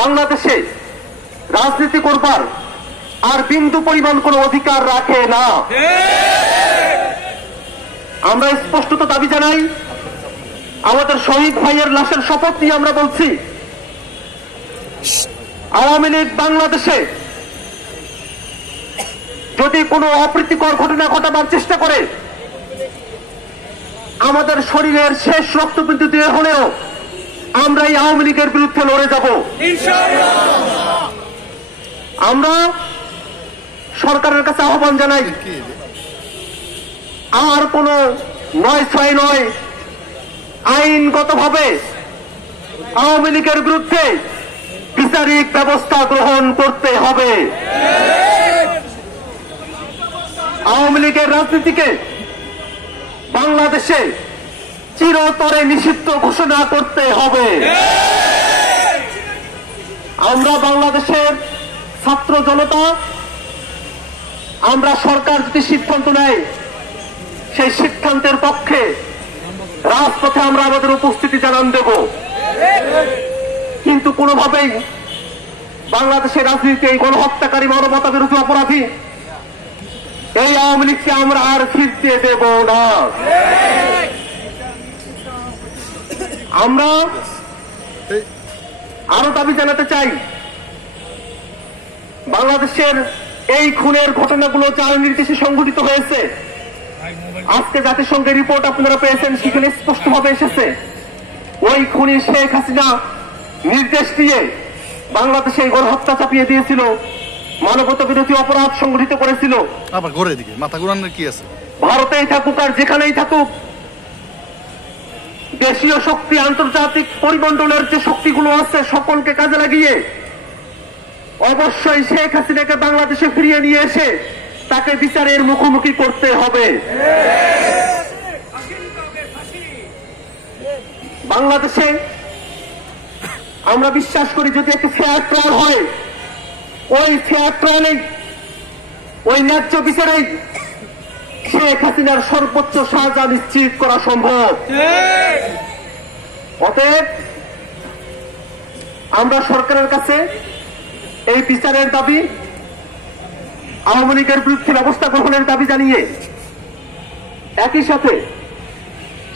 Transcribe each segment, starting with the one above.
বাংলাদেশে রাজনীতি করবার আর বিন্দু পরিমাণ কোনো অধিকার রাখে না। আমরা স্পষ্টত দাবি জানাই, আমাদের শহীদ ভাইয়ের লাশের শপথ নিয়ে আমরা বলছি, আওয়ামী লীগ বাংলাদেশে যদি কোনো অপ্রীতিকর ঘটনা ঘটাবার চেষ্টা করে, আমাদের শরীরের শেষ রক্তবিন্দু দিয়ে হলেও আমরা এই আওয়ামী লীগের বিরুদ্ধে লড়ে যাব। আমরা সরকারের কাছে আহ্বান জানাই, আর কোন ৯/৬ নয়, আইনগতভাবে আওয়ামী লীগের বিরুদ্ধে বিচারিক ব্যবস্থা গ্রহণ করতে হবে। আওয়ামী লীগের রাজনীতিকে বাংলাদেশে চিরতরে নিষিদ্ধ ঘোষণা করতে হবে। আমরা বাংলাদেশের ছাত্র জনতা, আমরা সরকার যদি সিদ্ধান্ত নেয় সেই সিদ্ধান্তের পক্ষে রাজপথে আমরা আমাদের উপস্থিতি জানান দেব। কিন্তু কোনোভাবেই বাংলাদেশের রাজনীতিতে এই গণহত্যাকারী, মানবতা বিরোধী অপরাধী এই আওয়ামী লীগকে আমরা আর ফিরতে দেব না। আমরা আরো দাবি জানাতে চাই, বাংলাদেশের এই খুনের ঘটনাগুলো যার নির্দেশে সংঘটিত হয়েছে, আজকে জাতিসংঘের রিপোর্ট আপনারা পেয়েছেন, সেখানে স্পষ্টভাবে এসেছে ওই খুনি শেখ হাসিনা নির্দেশ দিয়ে বাংলাদেশে গণহত্যা চাপিয়ে দিয়েছিল, মানবতা বিরোধী অপরাধ সংঘটিত করেছিল। আবার ঘুরে দিকে মাথা ঘুরানোর কি আছে? ভারতেই থাকুক আর যেখানেই থাকুক, দেশীয় শক্তি, আন্তর্জাতিক পরিমণ্ডলের যে শক্তিগুলো আছে সকলকে কাজে লাগিয়ে অবশ্যই শেখ হাসিনাকে বাংলাদেশে ফিরিয়ে নিয়ে এসে তাকে বিচারের মুখোমুখি করতে হবে। বাংলাদেশে আমরা বিশ্বাস করি, যদি একটি ফেয়ার ট্রায়াল হয়, ওই ফেয়ার ট্রায়ালে, ওই ন্যায্য বিচারে শেখ হাসিনার সর্বোচ্চ সাজা নিশ্চিত করা সম্ভব। অতএব আমরা সরকারের কাছে এই বিচারের দাবি, আওয়ামী লীগের বিরুদ্ধে ব্যবস্থা গ্রহণের দাবি জানিয়ে একই সাথে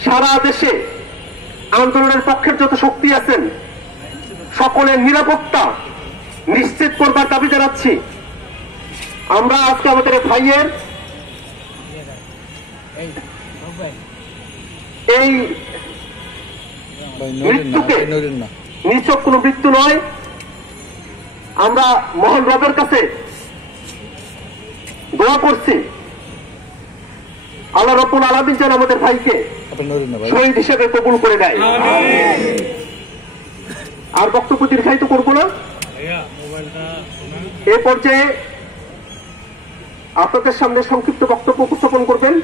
সারা দেশে আন্দোলনের পক্ষের যত শক্তি আছেন সকলের নিরাপত্তা নিশ্চিত করবার দাবি জানাচ্ছি। আমরা আজকে আমাদের ভাইয়ের এই মৃত্যুকে নিছক কোন মৃত্যু নয়, আমরা মহান রবের কাছে দোয়া করছি, আল্লাহ রাব্বুল আলামিন যেন আমাদের ভাইকে শহীদ হিসেবে কবুল করে নেয়। আর বক্তব্য দীর্ঘায়িত করব না, এ পর্যায়ে আপনাদের সামনে সংক্ষিপ্ত বক্তব্য উপস্থাপন করবেন